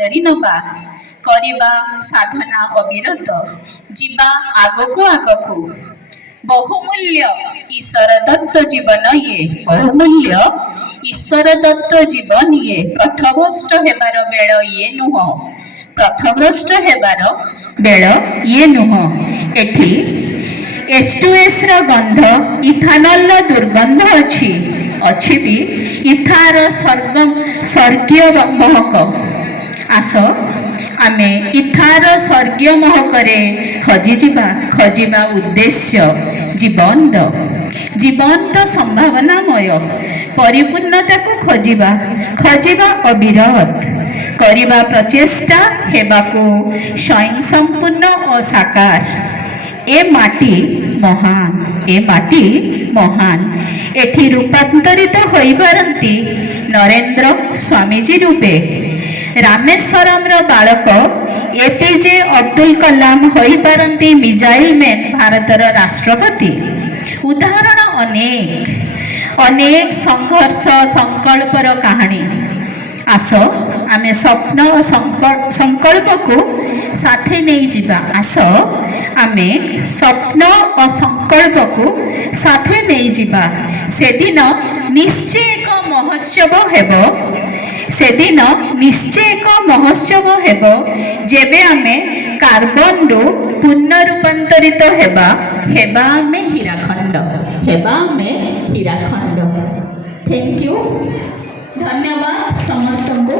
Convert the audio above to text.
ଆଦରି ନବା, କରିବା ସାଧନା ଅବିରତ, ଯିବା ଆଗକୁ ଆଗକୁ। ବହୁମୂଲ୍ୟ ଈଶ୍ୱର ଦତ୍ତ ଜୀବନ ଇଏ, ବହୁମୂଲ୍ୟ ଈଶ୍ୱର ଦତ୍ତ ଜୀବନ ଇଏ। ପଥଭ୍ରଷ୍ଟ ହେବାର ବେଳ ଇଏ ନୁହଁ, ପଥଭ୍ରଷ୍ଟ ହେବାର ବେଳ ଇଏ ନୁହଁ। ଏଠି H2S ର ଗନ୍ଧ, ଇଥାନଲର ଦୁର୍ଗନ୍ଧ ଅଛି, ଅଛି ବି ଇଥାର ସ୍ୱର୍ଗୀୟ ମହକ। ଆସ ଆମେ ଇଥାର ସ୍ୱର୍ଗୀୟ ମହକରେ ହଜିଯିବା, ଖୋଜିବା ଉଦ୍ଦେଶ୍ୟ ଜୀବନର, ଜୀବନର ସମ୍ଭାବନାମୟ ପରିପୂର୍ଣ୍ଣତାକୁ ଖୋଜିବା, ଖୋଜିବା ଅବିରତ, କରିବା ପ୍ରଚେଷ୍ଟା ହେବାକୁ ସ୍ୱୟଂ ସମ୍ପୂର୍ଣ୍ଣ ଓ ସାକାର। ଏ ମାଟି ମହାନ, ଏ ମାଟି ମହାନ। ଏଠି ରୂପାନ୍ତରିତ ହୋଇପାରନ୍ତି ନରେନ୍ଦ୍ର ସ୍ୱାମୀଜୀ ରୂପେ, ରାମେଶ୍ୱରମର ବାଳକ ଏପିଜେ ଅବଦୁଲ କଲାମ ହୋଇପାରନ୍ତି ମିଜାଇଲ ମ୍ୟାନ୍, ଭାରତର ରାଷ୍ଟ୍ରପତି। ଉଦାହରଣ ଅନେକ, ଅନେକ ସଂଘର୍ଷ ସଂକଳ୍ପର କାହାଣୀ। ଆସ ଆମେ ସ୍ୱପ୍ନ ଓ ସଂକଳ୍ପକୁ ସାଥେ ନେଇଯିବା, ଆସ ଆମେ ସ୍ୱପ୍ନ ଓ ସଂକଳ୍ପକୁ ସାଥେ ନେଇଯିବା। ସେଦିନ ନିଶ୍ଚୟ ଏକ ମହୋତ୍ସବ ହେବ, ସେଦିନ ନିଶ୍ଚୟ ଏକ ମହୋତ୍ସବ ହେବ ଯେବେ ଆମେ କାର୍ବନରୁ ପୁନଃ ରୂପାନ୍ତରିତ ହେବା, ହେବା ଆମେ ହୀରାଖଣ୍ଡ, ହେବା ଆମେ ହୀରାଖଣ୍ଡ। ଥ୍ୟାଙ୍କ ୟୁ, ଧନ୍ୟବାଦ ସମସ୍ତଙ୍କୁ।